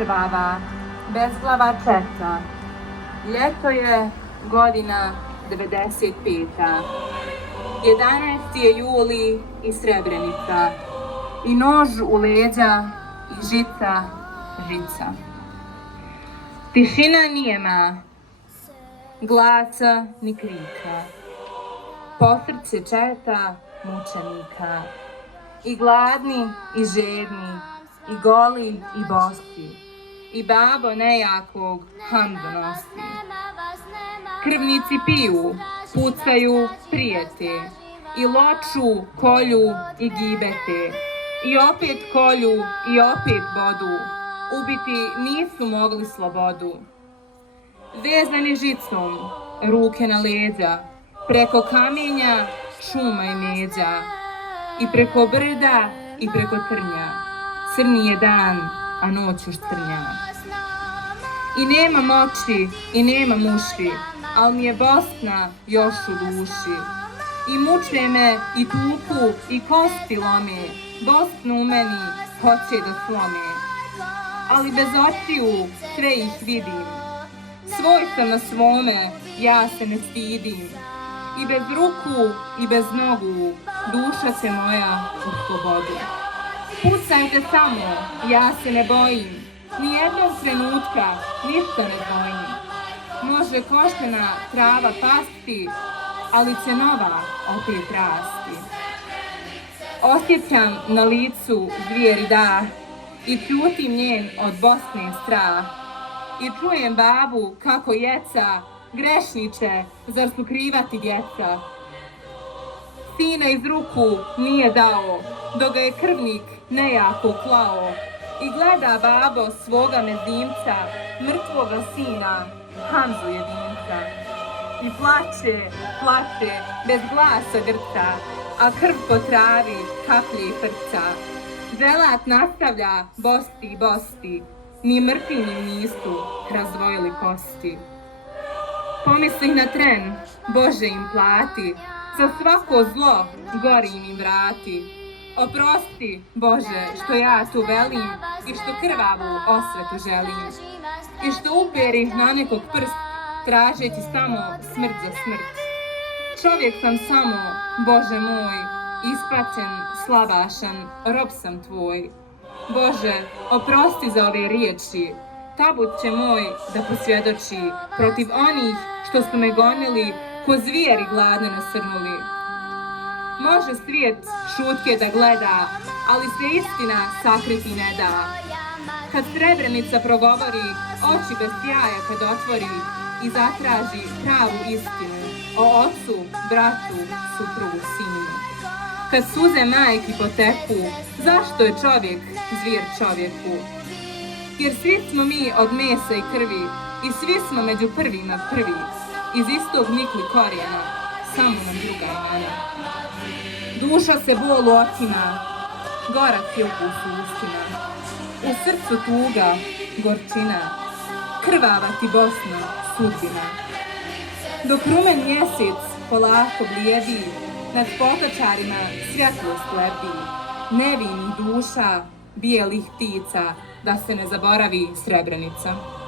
krvava, bezglava četa. Ljeto je godina 95. 11. je juli i Srebrenica. I nož u leđa i žica. Tišina nijema, glasa ni krika. Posrće četa mučenika. I gladni i žedni, i goli i bosi. I babo nejakog hamdu nosi. Krvnici piju, pucaju, prijete. I loču, kolju i gibete. I opet kolju i opet bodu. Ubiti nisu mogli slobodu. Vezani žicom, ruke na leđa. Preko kamenja, šuma i međa. I preko brda i preko trnja. Crni je dan, a noć još trnja. I nema moći i nema muši, al mi je Bosna još u duši. I muče me i tuku i kosti lome, Bosnu u meni hoće da slome. Ali bez očiju sve ih vidim, svoj sam na svome, ja se ne stidim. I bez ruku i bez nogu, duša će moja u slobodu. Pucajte samo, ja se ne bojim, nijednog trenutka ništa ne dvojim. Može koštena trava pasti, ali će nova opet rasti. Osjećam na licu zvijeri dah i čutim njen od Bosne strah. I čujem babu kako jeca, grešniče, zar su kriva ti djeca? Sina iz ruku nije dao, dok ga je krvnik nejako klao. I gleda babo svoga mezimca, mrtvoga sina, Hamzu jedinca. I plače, bez glasa grca, a krv po travi kaplje i frca. Želat nastavlja bosti, ni mrtvi ni nisu razdvojili kosti. Pomislih na tren, Bože im plati, za svako zlo gori im vrati. Oprosti, Bože, što ja tu velim i što krvavu osvetu želim. I što uperih na nekog prst, tražeći samo smrt za smrt. Čovjek sam samo, Bože moj, ispaćen, slabašan, rob sam tvoj. Bože, oprosti za ove riječi, tabut će moj da posvjedoči protiv onih što su me gonili, ko zvijeri gladne nasrnuli. Može svijet šutke da gleda, ali se istina sakriti ne da. Kad Srebrenica progovori, oči bez sjaja kad otvori i zatraži pravu istinu o ocu, bratu, suprugu, sinu. Kad suze majki poteku, zašto je čovjek zvir čovjeku? Jer svi smo mi od mesa i krvi i svi smo među prvima prvi. Iz istog nikli korijena, samo nam druga imena. Duša se bol u očima, gorak je ukus u ustima. U srcu tuga, gorčina, krvava ti Bosna, sudbina. Dok rumen mjesec polako blijedi, nad potočarima svjetlost lepi, nevinih duša, bijelih ptica, da se ne zaboravi Srebrenica.